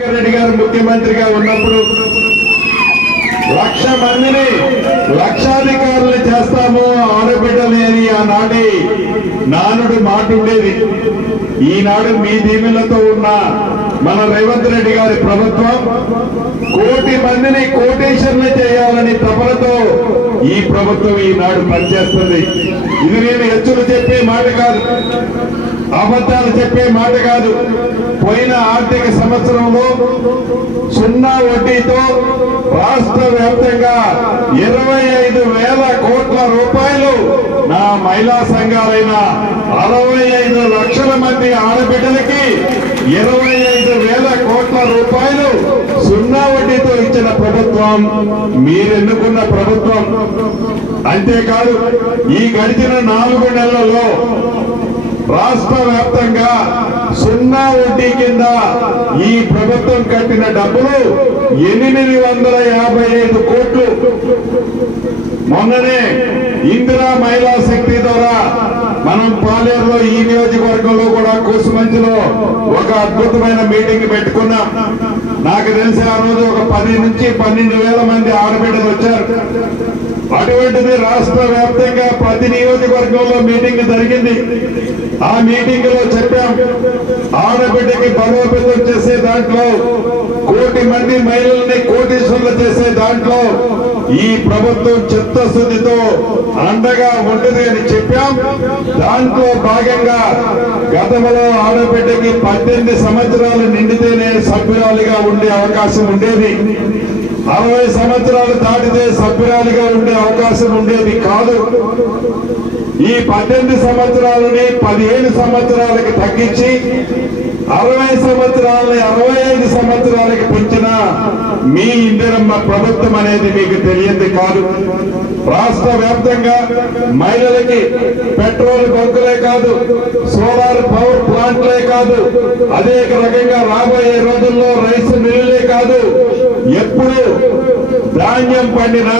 రాజశేఖర రెడ్డి గారు ముఖ్యమంత్రిగా ఉన్నప్పుడు లక్ష మందిని లక్షాధికారులు చేస్తాము ఆడబిడ్డలు అని ఆనాటి నానుడు మాట ఉండేది. ఈనాడు మీ దీవులతో ఉన్న మన రేవంత్ రెడ్డి గారి ప్రభుత్వం కోటి మందిని కోటేశ్వర్లు చేయాలని తపనతో ఈ ప్రభుత్వం ఈనాడు పనిచేస్తుంది. ఇది నేను హెచ్చులు చెప్పే మాట కాదు. అబద్ధాలు చెప్పే మాట కాదు. పోయిన ఆర్థిక సంవత్సరంలో సున్నా వడ్డీతో రాష్ట్ర వ్యాప్తంగా ఇరవై ఐదు వేల కోట్ల రూపాయలు నా మహిళా సంఘాలైన అరవై ఐదు లక్షల మంది ఆడబిడ్డలకి ఇరవై ఐదు వేల కోట్ల రూపాయలు సున్నా వడ్డీతో ఇచ్చిన ప్రభుత్వం మీరెన్నుకున్న ప్రభుత్వం. అంతేకాదు ఈ గడిచిన నాలుగు నెలలలో రాష్ట్ర వ్యాప్తంగా సున్నా వడ్డీ కింద ఈ ప్రభుత్వం కట్టిన డబ్బులు ఎనిమిది వందల యాభై ఐదు కోట్లు. మొన్ననే ఇందిరా మహిళా శక్తి ద్వారా మనం పాలేరులో ఈ నియోజకవర్గంలో కూడా కోసుమంచిలో ఒక అద్భుతమైన మీటింగ్ పెట్టుకున్నాం. నాకు తెలిసి ఆ రోజు ఒక పది నుంచి పన్నెండు వేల మంది ఆడబిడ్డలు వచ్చారు. అటువంటిది రాష్ట్ర వ్యాప్తంగా ప్రతి నియోజకవర్గంలో మీటింగ్ జరిగింది. ఆ మీటింగ్లో చెప్పాం ఆడబిడ్డకి బలోపేతం చేసే దాంట్లో కోటి మంది మహిళల్ని కోటీశ్వర్లు చేసే దాంట్లో ఈ ప్రభుత్వం చిత్తశుద్ధితో అండగా ఉంటుంది అని చెప్పాం. దాంట్లో భాగంగా గతంలో ఆడబిడ్డకి పద్దెనిమిది సంవత్సరాలు నిండితేనే సభ్యురాలిగా ఉండే అవకాశం ఉండేది. అరవై సంవత్సరాలు దాటితే సభ్యురాలిగా ఉండే అవకాశం ఉండేది కాదు. ఈ పద్దెనిమిది సంవత్సరాలని పదిహేను సంవత్సరాలకి తగ్గించి అరవై సంవత్సరాలని అరవై ఐదు సంవత్సరాలకి పెంచిన మీ ఇందిరమ్మ ప్రభుత్వం అనేది మీకు తెలియదు కాదు. రాష్ట్ర వ్యాప్తంగా మహిళలకి పెట్రోల్ బంకులే కాదు సోలార్ పవర్ ప్లాంట్లే కాదు అదే రకంగా రాబోయే రోజుల్లో రైస్ మిల్లులే కాదు ఎప్పుడు ధాన్యం పండినా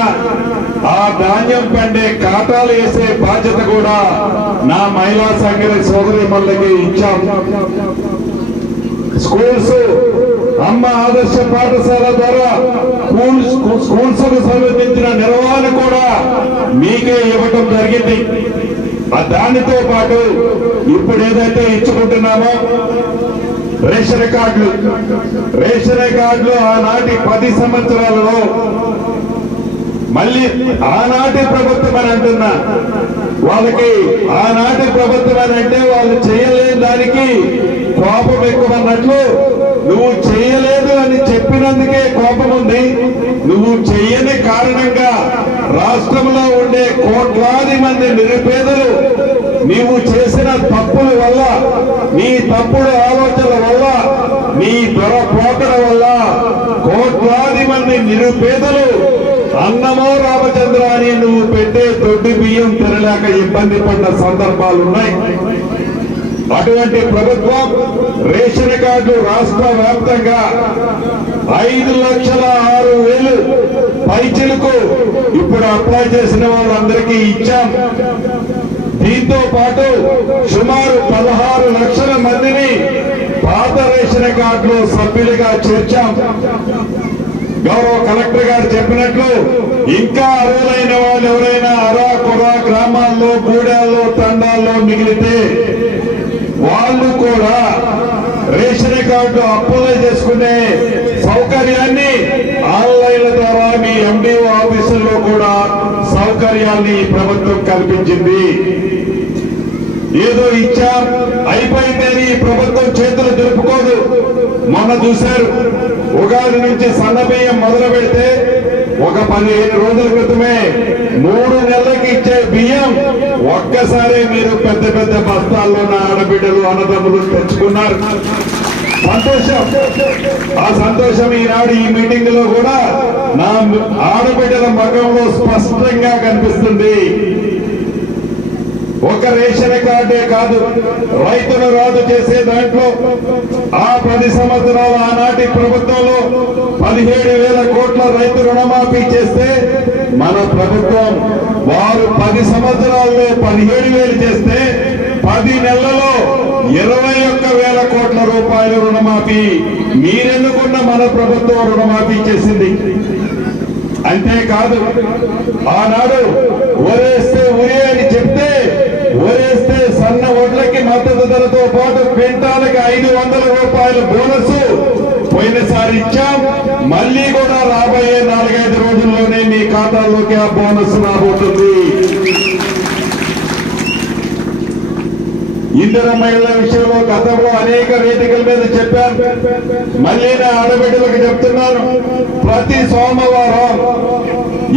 ఆ ధాన్యం పండే కాటాలు వేసే బాధ్యత కూడా నా మహిళా సంఘ సోదరి మళ్ళకి ఇచ్చాం. స్కూల్స్ అమ్మ ఆదర్శ పాఠశాల ద్వారా స్కూల్స్ స్కూల్స్కు సంబంధించిన నిర్వహణ కూడా మీకే ఇవ్వటం జరిగింది. దానితో పాటు ఇప్పుడు ఏదైతే ఇచ్చుకుంటున్నామో రేషన్ కార్డులు. రేషన్ కార్డులు ఆనాటి పది సంవత్సరాలలో మళ్ళీ ఆనాటి ప్రభుత్వం అని అంటున్నా. వాళ్ళకి ఆనాటి ప్రభుత్వం అని అంటే వాళ్ళు చేయలేని దానికి కోపం ఎక్కువ అన్నట్లు నువ్వు చేయలేదు అని చెప్పినందుకే కోపం ఉంది. నువ్వు చెయ్యని కారణంగా రాష్ట్రంలో ఉండే కోట్లాది మంది నిరుపేదలు నీవు చేసిన తప్పుల వల్ల నీ తప్పుడు ఆలోచనల వల్ల నీ దొరపోకడ వల్ల కోట్లాది మంది నిరుపేదలు అన్నమో రామచంద్ర అని నువ్వు పెట్టే దొడ్డి బియ్యం తినలేక ఇబ్బంది పడ్డ సందర్భాలు ఉన్నాయి. అటువంటి ప్రభుత్వం రేషన్ కార్డు రాష్ట్ర వ్యాప్తంగా ఐదు లక్షల ఆరు వేలు పైచలకు ఇప్పుడు అప్లై చేసిన వాళ్ళందరికీ ఇచ్చాం. దీంతో పాటు సుమారు పదహారు లక్షల మందిని పాత రేషన్ కార్డులో సభ్యులుగా చేర్చాం. గౌరవ కలెక్టర్ గారు చెప్పినట్లు ఇంకా అర్హులైన వాళ్ళు ఎవరైనా అరా కురా గ్రామాల్లో గూడాల్లో తండాల్లో మిగిలితే వాళ్ళు కూడా రేషన్ కార్డు అప్లై చేసుకునే సౌకర్యాన్ని ఆన్లైన్ ద్వారా మీ ఎండిఓ ఆఫీసుల్లో కూడా సౌకర్యాన్ని ప్రభుత్వం కల్పించింది. ఏదో ఇచ్చాం అయిపోయిందని ఈ ప్రభుత్వం చేతులు జరుపుకోదు. మొన్న చూశారు ఉగాది నుంచి సన్నబియ్యం మొదలు పెడితే ఒక పదిహేను రోజుల క్రితమే మూడు నెలలకి ఇచ్చే బియ్యం ఒక్కసారి మీరు పెద్ద పెద్ద బస్తాల్లో ఉన్న ఆడబిడ్డలు అన్నదమ్ములు తెచ్చుకున్నారు. సంతోషం. ఆ సంతోషం ఈనాడు ఈ మీటింగ్లో కూడా నా ఆడబిడ్డల మగంలో స్పష్టంగా కనిపిస్తుంది. ఒక రేషన్ కార్డే కాదు. రైతులు రాజు చేసే దాంట్లో ఆ పది సంవత్సరాల ఆనాటి ప్రభుత్వంలో పదిహేడు వేల కోట్ల రైతు రుణమాఫీ చేస్తే మన ప్రభుత్వం వారు పది సంవత్సరాల్లో పదిహేడు వేలు చేస్తే పది నెలలలో ఇరవై ఒక్క వేల కోట్ల రూపాయల రుణమాఫీ. మీరెన్నుకున్న మన ప్రభుత్వం రుణమాఫీ చేసింది? అంతేకాదు ఆనాడు ఓరేస్తే పాటు క్వింటాలకి ఐదు వందల రూపాయల బోనస్ పోయినసారి ఇచ్చాం. మళ్ళీ కూడా రాబోయే నాలుగైదు రోజుల్లోనే మీ ఖాతాల్లోకి ఆ బోనస్ రాబోతుంది. ఇందిర మహిళల విషయంలో గతంలో అనేక వేదికల మీద చెప్పాను మళ్ళీ నా ఆడబిడ్డలకు చెప్తున్నాను. ప్రతి సోమవారం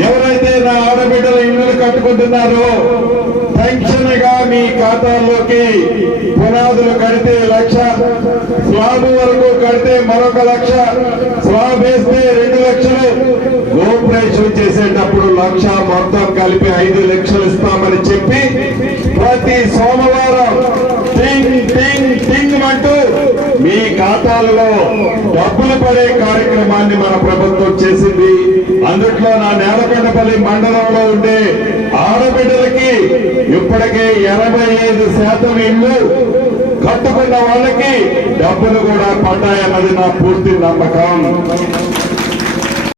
ఎవరైతే నా ఆడబిడ్డల ఇల్లు కట్టుకుంటున్నారో మీ ఖాతాల్లోకి పునాదులు కడితే లక్ష స్లాబ్ వరకు కడితే మరొక లక్ష స్లాబ్ వేస్తే రెండు లక్షలు. గోప్రేషన్ చేసేటప్పుడు లక్ష మొత్తం కలిపి ఐదు లక్షలు ఇస్తామని చెప్పి ప్రతి సోమవారం టింగ్ టింగ్ టింగ్ అంటూ మీ ఖాతాల్లో డబ్బులు పడే కార్యక్రమాన్ని మన ప్రభుత్వం చేసింది. అందుట్లో నా నేలకొండపల్లి మండలంలో ఉండే ఆడబిడ్డలకి ఇప్పటికే ఎనభై ఐదు శాతం ఇల్లు కట్టుకున్న వాళ్ళకి డబ్బులు కూడా పడ్డాయన్నది నా పూర్తి నమ్మకం.